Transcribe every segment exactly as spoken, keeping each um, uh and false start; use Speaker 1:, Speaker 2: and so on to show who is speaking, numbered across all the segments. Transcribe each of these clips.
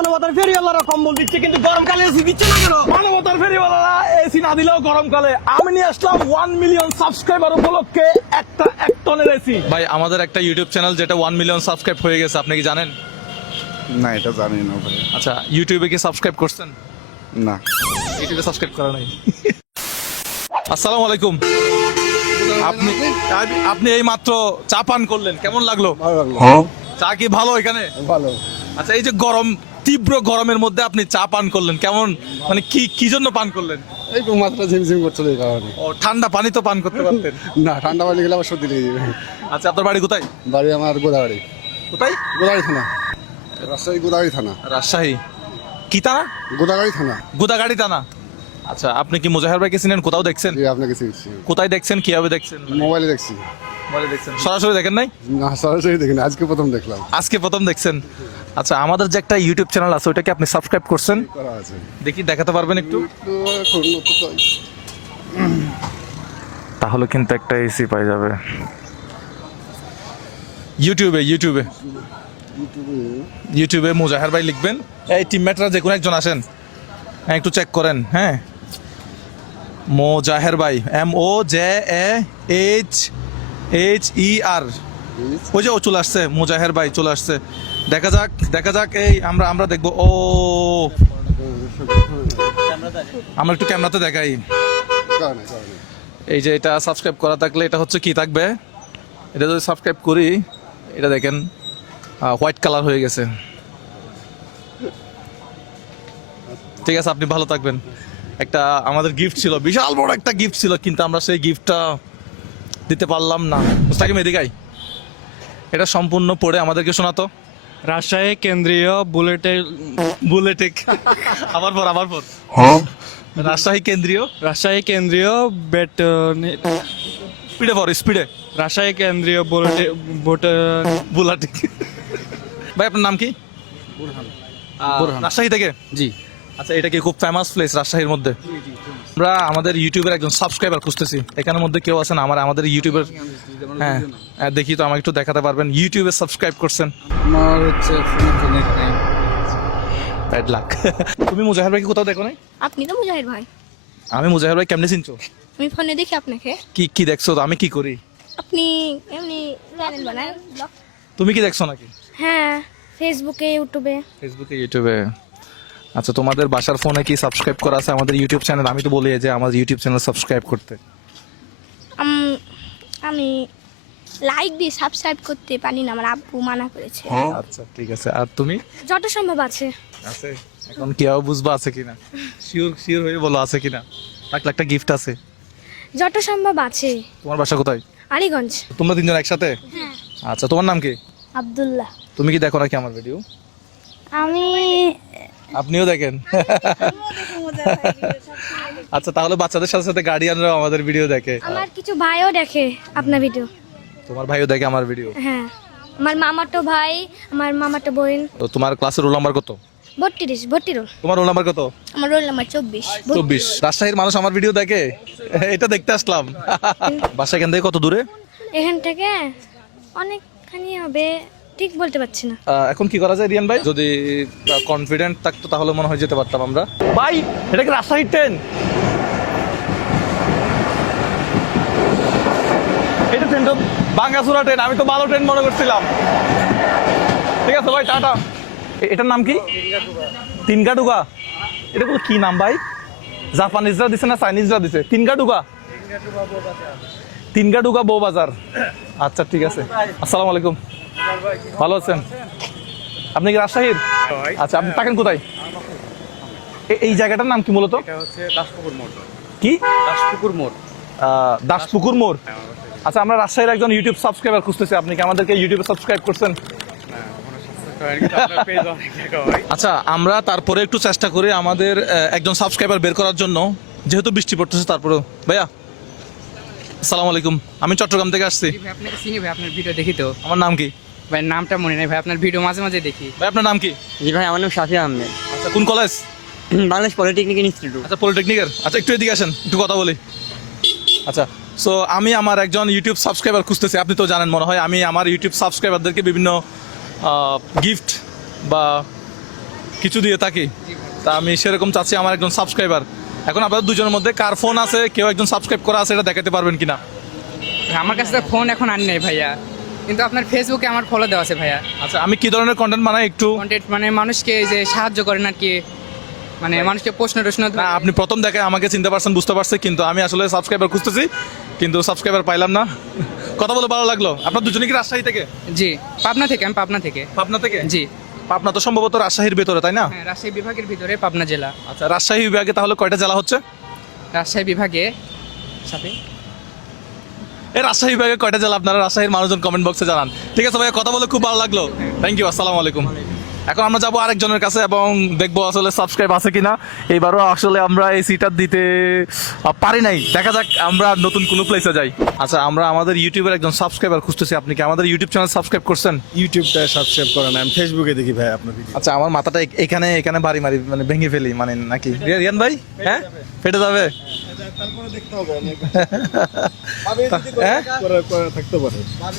Speaker 1: মানবতার ফেরিওয়ালারা কম্বল দিচ্ছে কিন্তু গরমকালে এসি দিচ্ছে না কেন? মানবতার ফেরিওয়ালারা এসি না দিলেও গরমকালে আমি নিয়ে আসলাম ওয়ান মিলিয়ন সাবস্ক্রাইবার উপলক্ষে একটা এক টনের এসি।
Speaker 2: ভাই আমাদের একটা ইউটিউব চ্যানেল যেটা ওয়ান মিলিয়ন সাবস্ক্রাইব হয়ে গেছে, আপনি কি জানেন?
Speaker 3: না, এটা জানি না ভাই।
Speaker 2: আচ্ছা, ইউটিউবে কি সাবস্ক্রাইব করছেন?
Speaker 3: না,
Speaker 2: ইউটিউবে সাবস্ক্রাইব করা নাই। আসসালামু আলাইকুম। আপনি আপনি এই মাত্র চা পান করলেন, কেমন লাগলো? চা কি ভালো এখানে?
Speaker 3: ভালো।
Speaker 2: আচ্ছা, এই যে গরম, তীব্র গরমের মধ্যে আপনি চা পান করলেন, কেমন মানে কি কি জন্য পান করলেন?
Speaker 3: এই তো মাত্রা ঝিমঝিম করছিল এই কারণে।
Speaker 2: ও, ঠান্ডা পানি তো পান করতে পারতেন।
Speaker 3: না, ঠান্ডা পানি গেলে আবার সর্দি লেগে যাবে।
Speaker 2: আচ্ছা, আপনার বাড়ি কোথায়?
Speaker 3: বাড়ি আমার গোদাগাড়ি।
Speaker 2: কোথায়?
Speaker 3: গোদাগাড়ি থানা, রাজশাহী গোদাগাড়ি থানা।
Speaker 2: রাজশাহী কি থানা?
Speaker 3: গোদাগাড়ি থানা।
Speaker 2: গুদাগাড়ি থানা। আচ্ছা, আপনি কি মুজাহির ভাইকে চিনেন? কোথাও দেখছেন?
Speaker 3: জি, আপনাকে চিনছি।
Speaker 2: কোথায় দেখছেন, কিভাবে দেখছেন?
Speaker 3: মোবাইলে দেখছি।
Speaker 2: মোবাইলে দেখছেন, সরাসরি দেখেন নাই?
Speaker 3: না, সরাসরি দেখিনি, আজকে প্রথম দেখলাম।
Speaker 2: আজকে প্রথম দেখছেন? আচ্ছা, আমাদের যে একটা ইউটিউব চ্যানেল আছে ওইটা কি আপনি সাবস্ক্রাইব করছেন?
Speaker 3: করা আছে।
Speaker 2: দেখি, দেখাতে পারবেন একটু?
Speaker 3: তো এখন নতুন তো
Speaker 2: তাহলে কিন্তু একটা এসি পাই যাবে ইউটিউবে। ইউটিউবে ইউটিউবে মুজাহির ভাই লিখবেন, এই টিমমেটরা যে কোনো একজন আসেন, হ্যাঁ একটু চেক করেন। হ্যাঁ, মুজাহির ভাই, M O J A H H E R, ওই যে ও চলে আসছে, মুজাহির ভাই চলে আসছে। দেখা যাক দেখা যাক এই আমরা আমরা দেখবো। ও, আমরা একটু ক্যামেরাতে দেখাই।
Speaker 3: কারণে কারণে
Speaker 2: এই যে এটা সাবস্ক্রাইব করা থাকলে এটা হচ্ছে কি থাকবে, এটা যদি সাবস্ক্রাইব করি, এটা দেখেন হোয়াইট কালার হয়ে গেছে। ঠিক আছে, আপনি ভালো থাকবেন। একটা আমাদের গিফট ছিল, বিশাল বড় একটা গিফট ছিল, কিন্তু আমরা সেই গিফটটা দিতে পারলাম না। মুস্তাকিম এদিকে আয়। এটা সম্পূর্ণ পড়ে আমাদেরকে শোনাতো।
Speaker 4: রাজশাহী কেন্দ্রীয় বুলেটে
Speaker 2: বুলেটে আবার পর আবার পর রাজশাহী কেন্দ্রীয়
Speaker 4: রাজশাহী কেন্দ্রীয় বেট
Speaker 2: স্পিডে পর স্পিডে
Speaker 4: রাজশাহী কেন্দ্রীয় বুলেটে বুট
Speaker 2: বুলাটি। ভাই আপনার নাম কি? আহ, রাজশাহী থেকে?
Speaker 4: জি।
Speaker 2: আচ্ছা, এটা কি খুব ফেমাস প্লেস রাজশাহীর মধ্যে? আমরা আমাদের ইউটিউবের একজন সাবস্ক্রাইবার খুঁজতেছি, এখানের মধ্যে কেউ আছেন আমার আমাদের ইউটিউবের? হ্যাঁ হ্যাঁ, দেখি তো, আমাকে একটু দেখাতে পারবেন ইউটিউবে সাবস্ক্রাইব করছেন?
Speaker 4: আমার হচ্ছে
Speaker 2: ব্যাড লাক। তুমি মুজাহির ভাইকে কোথাও দেখো নাই?
Speaker 5: আপনি তো মুজাহির ভাই।
Speaker 2: আমি মুজাহির ভাই কেমনে চিনছো?
Speaker 5: আমি ফোনে দেখি আপনাকে।
Speaker 2: কি কি দেখছো? তো আমি কি করি?
Speaker 5: আপনি এমনি চ্যানেল বানান, ব্লগ।
Speaker 2: তুমি কি দেখছো নাকি?
Speaker 5: হ্যাঁ, ফেসবুকে, ইউটিউবে।
Speaker 2: ফেসবুকে, ইউটিউবে। আচ্ছা, তোমাদের বাসার ফোনে কি সাবস্ক্রাইব করা আছে আমাদের ইউটিউব চ্যানেল? আমি তো বলি যে আমার ইউটিউব চ্যানেল সাবস্ক্রাইব করতে।
Speaker 5: আম- আমি লাইক দিয়ে সাবস্ক্রাইব করতে পারি না, আমার আব্বু মানা করেছে।
Speaker 2: আচ্ছা ঠিক আছে, আর তুমি?
Speaker 5: যত সম্ভব আছে।
Speaker 2: আছে, এখন কিভাবে বুঝবা আছে কিনা? শিওর শিওর হয়ে বলো আছে কিনা। এক লাখ একটা গিফট আছে।
Speaker 5: যত সম্ভব আছে।
Speaker 2: তোমার বাসা কোথায়?
Speaker 5: আলীগঞ্জ।
Speaker 2: তোমরা তিনজন একসাথে?
Speaker 5: হ্যাঁ।
Speaker 2: আচ্ছা, তোমার নাম কি?
Speaker 5: আব্দুল্লাহ।
Speaker 2: তুমি কি দেখো নাকি আমার ভিডিও?
Speaker 5: আমি
Speaker 2: আপনিও দেখেন? আচ্ছা, তাহলে বাচ্চাদের সাথে সাথে গার্ডিয়ানরাও আমাদের ভিডিও দেখে?
Speaker 5: আমার কিছু ভাইও দেখে আপনার ভিডিও।
Speaker 2: তোমার ভাইও দেখে আমার ভিডিও?
Speaker 5: হ্যাঁ, আমার মামাতো ভাই, আমার মামাতো বোন।
Speaker 2: তো তোমার ক্লাসের রোল নাম্বার কত?
Speaker 5: বত্রিশ ভর্তি রোল।
Speaker 2: তোমার রোল নাম্বার কত?
Speaker 5: আমার রোল নাম্বার চব্বিশ।
Speaker 2: চব্বিশ। রাজশাহীর মানুষ আমার ভিডিও দেখে, এটা দেখতে আসলাম। বাসা এখান থেকে কত দূরে?
Speaker 5: এখান থেকে অনেকখানি হবে, ঠিক বলতে পারছি না।
Speaker 2: আহ, এখন কি করা যায় রিয়ান ভাই? যদি কনফিডেন্ট থাকতো তাহলে মনে হয় যেতে পারতাম আমরা। ভাই, এটা কি রাজশাহীর ট্রেন? এটা ট্রেন তো বাঙ্গাসুরা ট্রেন, আমি তো ভালো ট্রেন মনে করছিলাম। ঠিক আছে ভাই, টাটা। এ- এটার নাম কি? তিনকাটুকা। এটা কোনো কি নাম ভাই? জাপানিজরা দিছে না চাইনিজরা দিছে? তিনকাটুকা। তিনকাটুকা বউ বাজার। আচ্ছা ঠিক আছে, আসসালামু আলাইকুম। ভালো আছেন? আপনি কি রাজশাহীর? আচ্ছা, আপনি থাকেন কোথায়? এ- এই জায়গাটার নাম কি মূলত? কি?
Speaker 4: দাসপুকুর মোড়।
Speaker 2: আহ, দাসপুকুর মোড়। আচ্ছা, আমরা রাজশাহীর একজন ইউটিউব সাবস্ক্রাইবার খুঁজতেছি, আপনি কি আমাদেরকে ইউটিউবে সাবস্ক্রাইব করছেন? আচ্ছা, আমরা তারপরে একটু চেষ্টা করি আমাদের আহ, একজন সাবস্ক্রাইবার বের করার জন্য, যেহেতু বৃষ্টি পড়তেছে। তারপরেও ভাইয়া, আসসালামু আলাইকুম, আমি চট্টগ্রাম থেকে আসছি।
Speaker 6: ভাই আপনাকে চিনি ভাই, আপনার ভিডিও দেখি তো।
Speaker 2: আমার নাম কি?
Speaker 6: ভাই নামটা মনে নেই ভাই, আপনার ভিডিও মাঝে মাঝে দেখি।
Speaker 2: ভাই আপনার নাম কি?
Speaker 7: জি ভাই, আমার নাম শাফি আহমেদ,
Speaker 2: আচ্ছা, কোন কলেজ?
Speaker 7: Bangladesh polytechnic institute.
Speaker 2: আচ্ছা, পলিটেকনিকের। আচ্ছা, একটু এদিকে আসেন, একটু কথা বলি। আচ্ছা, সো আমি আমার একজন ইউটিউব সাবস্ক্রাইবার খুঁজতেছি। আপনি তো জানেন মনে হয়, আমি আমার ইউটিউব সাবস্ক্রাইবারদেরকে বিভিন্ন গিফট বা কিছু দিয়ে থাকি। তা আমি সেরকম চাচ্ছি আমার একজন সাবস্ক্রাইবার। এখন আপনাদের দুজনের মধ্যে কার ফোন আছে, কেউ একজন সাবস্ক্রাইব করা আছে, এটা দেখাতে পারবেন কিনা?
Speaker 6: আমার কাছে তো ফোন এখন আর নেই ভাইয়া, কিন্তু আপনার ফেসবুকে আমার ফলো দেওয়া আছে ভাইয়া।
Speaker 2: আচ্ছা, আমি কি ধরনের কন্টেন্ট বানাই একটু?
Speaker 6: কন্টেন্ট মানে মানুষকে যে সাহায্য করেন আর কি, মানে মানুষকে প্রশ্ন টশ্ন
Speaker 2: না, আপনি প্রথম দেখে আমাকে চিনতে পারছেন, বুঝতে পারছেন, কিন্তু আমি আসলে সাবস্ক্রাইবার খুঁজতেছি, কিন্তু সাবস্ক্রাইবার পাইলাম না। কথা বলে ভালো লাগলো। আপনার দুজনে কি রাজশাহী থেকে?
Speaker 6: জি, পাবনা থেকে, আমি পাবনা থেকে।
Speaker 2: পাবনা থেকে?
Speaker 6: জি,
Speaker 2: পাবনা তো সম্ভবত রাজশাহীর ভেতরে, তাই না?
Speaker 6: হ্যাঁ, রাজশাহী বিভাগের ভিতরে পাবনা জেলা।
Speaker 2: আচ্ছা, রাজশাহী বিভাগে তাহলে কয়টা জেলা হচ্ছে?
Speaker 6: রাজশাহী বিভাগে সাথে
Speaker 2: এই রাজশাহী বিভাগে কয়টা জেলা আপনারা রাজশাহীর মানুষজন কমেন্ট বক্সে জানান। ঠিক আছে ভাইয়া, কথা বলে খুব ভালো লাগলো। থ্যাংক ইউ, আসসালামু আলাইকুম। এখন আমরা যাবো আরেকজনের কাছে এবং দেখবো আসলে সাবস্ক্রাইব আছে কিনা। এইবারও আসলে আমরা এই সিটার দিতে আহ, পারি নাই, দেখা যাক আমরা নতুন কোনো প্লেসে যাই। আচ্ছা, আমরা আমাদের ইউটিউবের একজন সাবস্ক্রাইবার খুঁজতেছি। আপনি কি আমাদের ইউটিউব চ্যানেল সাবস্ক্রাইব করছেন?
Speaker 8: ইউটিউবটা সাবস্ক্রাইব করেন, আমি ফেসবুকে দেখি ভাই আপনার ভিডিও।
Speaker 2: আচ্ছা, আমার মাথাটা এ- এখানে এখানে বাড়ি মারি, মানে ভেঙে ফেলি, মানে নাকি রিয়ান ভাই? হ্যাঁ, ফেটে যাবে।
Speaker 8: তারপরে দেখতে হবে
Speaker 2: হ্যাঁ,
Speaker 8: করে করে থাকতে পারে।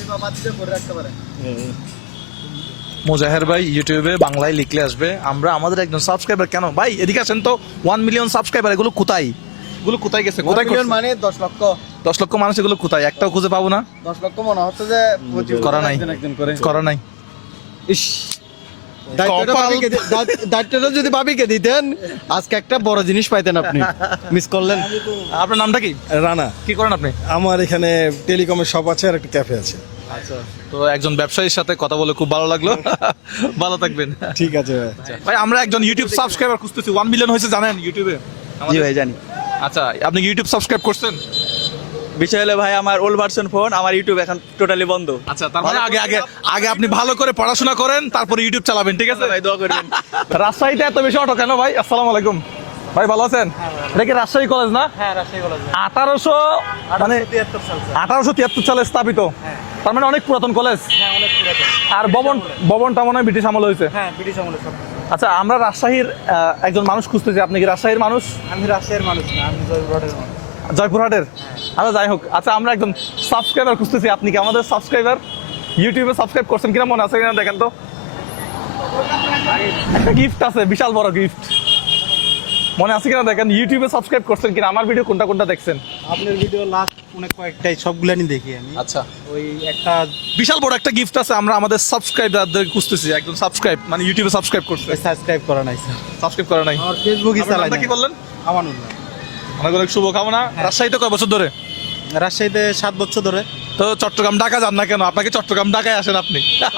Speaker 2: মোজাহের ভাই ইউটিউবে বাংলায় লিখলে আসবে। আমরা আমাদের একজন সাবস্ক্রাইবার, কেন ভাই এদিকে আসেন তো, ওয়ান মিলিয়ন সাবস্ক্রাইবার, এগুলো কোথায়? এগুলো কোথায় গেছে? কোথায় করছে?
Speaker 8: মানে দশ লক্ষ
Speaker 2: দশ লক্ষ মানুষ, এগুলো কোথায়? একটাও খুঁজে পাবো না।
Speaker 8: দশ লক্ষ মনে হচ্ছে যে
Speaker 2: করা নাই,
Speaker 8: একজন করে
Speaker 2: করা নাই।
Speaker 8: ইস, দায়িত্বটা
Speaker 2: কপাল।
Speaker 8: ভাবিকে দি- দায়িত্ব- দায়িত্বটা যদি ভাবিকে দিতেন আজকে একটা বড় জিনিস পাইতেন, আপনি মিস করলেন।
Speaker 2: আপনার নামটা কি?
Speaker 8: রানা,
Speaker 2: কি করেন আপনি?
Speaker 8: আমার এখানে টেলিকমের শপ আছে আর একটা ক্যাফে আছে।
Speaker 2: আচ্ছা, তো একজন ব্যবসায়ীর সাথে কথা বলে খুব ভালো লাগলো। ভালো থাকবেন।
Speaker 8: ঠিক আছে ভাই।
Speaker 2: ভাই, আমরা একজন ইউটিউব সাবস্ক্রাইবার খুঁজতেছি। ওয়ান মিলিয়ন হয়েছে জানেন ইউটিউবে?
Speaker 7: জি ভাই জানি।
Speaker 2: আচ্ছা, আপনি কি ইউটিউব সাবস্ক্রাইব করছেন?
Speaker 7: বিষয় হলো ভাই আমার ওল্ড ভার্সন ফোন, আমার ইউটিউব এখন টোটালি বন্ধ।
Speaker 2: আচ্ছা, তার মানে আগে আগে আগে আপনি ভালো করে পড়াশোনা করেন, তারপরে ইউটিউব চালাবেন, ঠিক আছে?
Speaker 7: ভাই দোয়া করবেন।
Speaker 2: রাজশাহীতে এত বেশি অটো কেন ভাই? আসসালামু আলাইকুম ভাই, ভালো আছেন? এটা কি রাজশাহী কলেজ না?
Speaker 7: হ্যাঁ, রাজশাহী কলেজ।
Speaker 2: আঠারোশো মানে আঠারোশো তিয়াত্তর সালে স্থাপিত, তার মানে অনেক পুরাতন কলেজ।
Speaker 7: হ্যাঁ, অনেক পুরাতন।
Speaker 2: আর ভবন ভবনটা মনে হয় ব্রিটিশ আমল হয়েছে।
Speaker 7: হ্যাঁ, ব্রিটিশ আমলের সব।
Speaker 2: আচ্ছা, আমরা রাজশাহীর আহ, একজন মানুষ খুঁজতেছি। আপনি কি রাজশাহীর মানুষ?
Speaker 7: আমি রাজশাহীর মানুষ না, আমি জয়পুরহাটের মানুষ।
Speaker 2: জয়পুরহাটের? আচ্ছা, যাই হোক। আচ্ছা, আমরা একজন সাবস্ক্রাইবার খুঁজতেছি। আপনি কি আমাদের সাবস্ক্রাইবার? ইউটিউবে সাবস্ক্রাইব করছেন কিনা মনে আছে কিনা দেখেন তো। একটা গিফট আছে, বিশাল বড় গিফট, মনে আছে কিনা দেখেন। ইউটিউবে সাবস্ক্রাইব করছেন কিনা, আমার ভিডিও কোনটা কোনটা দেখছেন?
Speaker 8: আপনার ভিডিও লাস্ট অনেক কয়েকটাই সবগুলানি দেখি আমি।
Speaker 2: আচ্ছা,
Speaker 8: ওই একটা
Speaker 2: বিশাল বড় একটা গিফট আছে। আমরা আমাদের সাবস্ক্রাইবারদের খুঁজতেছি। একজন সাবস্ক্রাইব মানে ইউটিউবে সাবস্ক্রাইব করছে,
Speaker 8: সাবস্ক্রাইব করা নাই স্যার,
Speaker 2: সাবস্ক্রাইব করে নাই।
Speaker 8: আমার ফেসবুকই
Speaker 2: আপনার
Speaker 8: চালাই
Speaker 2: নামটা
Speaker 8: না।
Speaker 2: কি বললেন?
Speaker 8: আমানুল্লাহ।
Speaker 2: অনেক অনেক শুভকামনা। রাজশাহীতে কয় বছর ধরে?
Speaker 8: রাজশাহীতে সাত বছর ধরে।
Speaker 2: তো চট্টগ্রাম ঢাকা যান না কেন? আপনাকে চট্টগ্রাম ঢাকায় আসেন আপনি।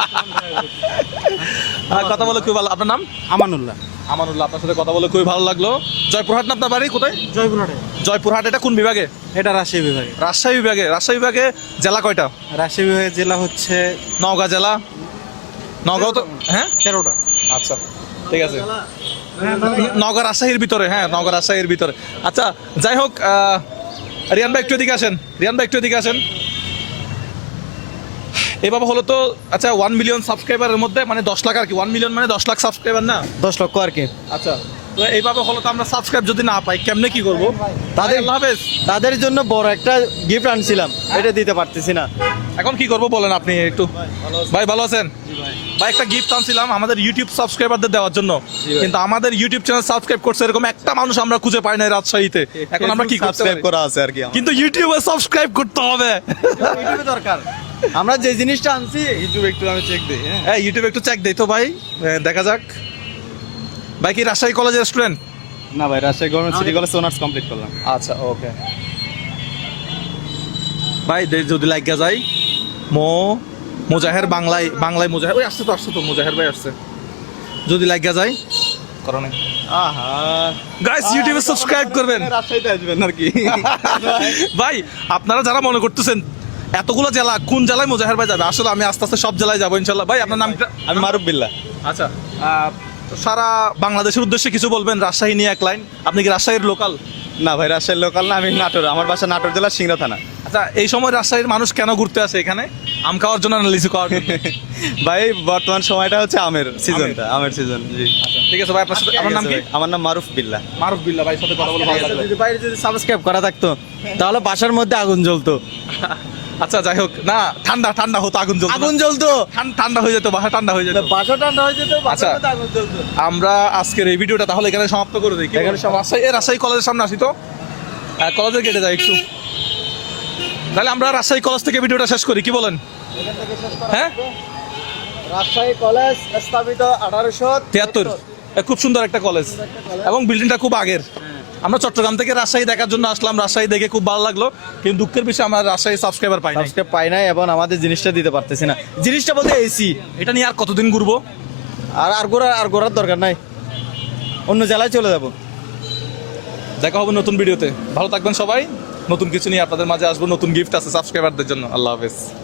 Speaker 2: আর কথা বলে খুব ভালো। আপনার নাম?
Speaker 8: আমানুল্লাহ।
Speaker 2: আমানুল্লাহ, আপনার সাথে কথা বলে খুবই ভালো লাগলো। জয়পুরহাট না আপনার বাড়ি? কোথায়?
Speaker 8: জয়পুরহাটে।
Speaker 2: জয়পুরহাট, এটা কোন বিভাগে?
Speaker 8: এটা রাজশাহী বিভাগে।
Speaker 2: রাজশাহী বিভাগে। রাজশাহী বিভাগে জেলা কয়টা?
Speaker 8: রাজশাহী বিভাগের জেলা হচ্ছে
Speaker 2: নওগাঁ জেলা। নওগাঁ তো, হ্যাঁ,
Speaker 8: তেরোটা।
Speaker 2: আচ্ছা, ঠিক আছে। নওগাঁ রাজশাহীর ভিতরে, হ্যাঁ, নওগাঁ রাজশাহীর ভিতরে। আচ্ছা, যাই হোক, আহ, রিয়ান ভাই একটু এদিকে আসেন। রিয়ান ভাই একটু এদিকে আসেন। এভাবে হলো তো। আচ্ছা, ওয়ান মিলিয়ন সাবস্ক্রাইবারের মধ্যে মানে দশ লাখ আর কি। ওয়ান মিলিয়ন মানে দশ লাখ সাবস্ক্রাইবার না?
Speaker 8: দশ লক্ষ আর কি।
Speaker 2: আচ্ছা, তো এইভাবে হলো তো আমরা সাবস্ক্রাইব যদি না পাই কেমনে কি করবো?
Speaker 8: তাদের-
Speaker 2: আল্লাহ হাফেজ।
Speaker 8: তাদের জন্য বড় একটা গিফট আনছিলাম, এটা দিতে পারতেছি না।
Speaker 2: এখন কি করবো বলেন আপনি একটু। ভাই ভালো আছেন? ভাই, একটা গিফট আনছিলাম আমাদের ইউটিউব সাবস্ক্রাইবারদের দেওয়ার জন্য, কিন্তু আমাদের ইউটিউব চ্যানেল সাবস্ক্রাইব করছে এরকম একটা মানুষ আমরা খুঁজে পাই না রাজশাহীতে। এখন আমরা কি করতে
Speaker 8: সাবস্ক্রাইব
Speaker 2: পারি?
Speaker 8: করা আছে আর কি আমার।
Speaker 2: কিন্তু ইউটিউবে সাবস্ক্রাইব করতে হবে।
Speaker 8: ইউটিউবে দরকার। আমরা যে জিনিসটা আনছি ইউটিউবে একটু আমি চেক দিই। হ্যাঁ,
Speaker 2: হ্যাঁ, ইউটিউবে একটু চেক দেই তো ভাই, এ, দেখা যাক। ভাই কি রাজশাহী কলেজের স্টুডেন্ট?
Speaker 8: না ভাই, Rajshahi government city college honours complete করলাম।
Speaker 2: আচ্ছা, ওকে ভাই, দে- যদি লাগিয়া যাই মো মোজাহের বাংলায় বাংলায় মোজাহের, ওই আসছে তো, আসছে তো, মোজাহের ভাই আসছে। যদি লাগিয়া যাই করো না
Speaker 8: আহা,
Speaker 2: গাইস, ইউটিউবে সাবস্ক্রাইব করবেন।
Speaker 8: রাজশাহীতে আসবেন আর কি।
Speaker 2: ভাই, আপনারা যারা মনে করতেছেন এতগুলো জেলা, কোন জেলায় মোজাহের ভাই যাবে, আসলে আমি আস্তে আস্তে সব জেলায় যাবো ইনশাল্লাহ। ভাই, আপনার নামটা?
Speaker 8: আমি মারুফ বিল্লাহ।
Speaker 2: আচ্ছা, আহ, তো সারা বাংলাদেশের উদ্দেশ্যে কিছু বলবেন রাজশাহী নিয়ে এক লাইন। আপনি কি রাজশাহীর লোকাল?
Speaker 8: না ভাই, রাজশাহীর লোকাল না, আমি নাটোর। আমার বাসা নাটোর জেলা সিংড়া থানা।
Speaker 2: আচ্ছা, এই সময় রাজশাহীর মানুষ কেন ঘুরতে আসে এখানে? আম খাওয়ার জন্য না লিচু খাওয়ার জন্য?
Speaker 8: ভাই, বর্তমান সময়টা হচ্ছে আমের সিজনটা, আমের সিজন। জি,
Speaker 2: ঠিক আছে ভাই, আপনার সাথে আপনার নাম কি?
Speaker 8: আমার নাম মারুফ বিল্লাহ।
Speaker 2: মারুফ বিল্লাহ ভাই, সাথে কথা বলে ভালো লাগলো।
Speaker 8: যদি বাইরে যদি সাবস্ক্রাইব করা থাকতো তাহলে বাসার মধ্যে আগুন জ্বলতো।
Speaker 2: আচ্ছা যাই হোক, না ঠান্ডা ঠান্ডা হতো, আগুন জ্বলতো
Speaker 8: আগুন
Speaker 2: না?
Speaker 8: জ্বলতো,
Speaker 2: ঠান- ঠান্ডা হয়ে যেত, বাসা ঠান্ডা হয়ে যেত।
Speaker 8: বাসা ঠান্ডা হয়ে যেত,
Speaker 2: আচ্ছা।
Speaker 8: বাসার মধ্যে আগুন জ্বলতো।
Speaker 2: আমরা আজকের এই ভিডিওটা তাহলে এখানে সমাপ্ত করে দিই।
Speaker 8: এখানে সমাপ্ত।
Speaker 2: রাজশাহী এ, রাজশাহী কলেজের সামনে আসি তো, আহ, কলেজের গেটে যাই একটু। তাহলে আমরা রাজশাহী কলেজ থেকে ভিডিওটা শেষ করি, কি বলেন? হ্যাঁ,
Speaker 8: রাজশাহী কলেজ স্থাপিত আঠারোশো
Speaker 2: তিয়াত্তর, খুব সুন্দর একটা কলেজ এবং বিল্ডিংটা খুব আগের। আমরা চট্টগ্রাম থেকে রাজশাহী দেখার জন্য আসলাম, রাজশাহী দেখে খুব ভালো লাগলো, কিন্তু দুঃখের বিষয় আমরা রাজশাহী সাবস্ক্রাইবার পাই না।
Speaker 8: সাবস্ক্রাইব পাই নাই এবং আমাদের জিনিসটা দিতে পারতেছি না। জিনিসটা বলতে এসি,
Speaker 2: এটা নিয়ে আর কতদিন ঘুরবো?
Speaker 8: আর আর গোড়া আর গোড়ার দরকার নাই, অন্য জেলায় চলে যাব।
Speaker 2: দেখা হবে নতুন ভিডিওতে, ভালো থাকবেন সবাই। নতুন কিছু নিয়ে আপনাদের মাঝে আসবো, নতুন গিফট আছে সাবস্ক্রাইবারদের জন্য। আল্লাহ হাফেজ।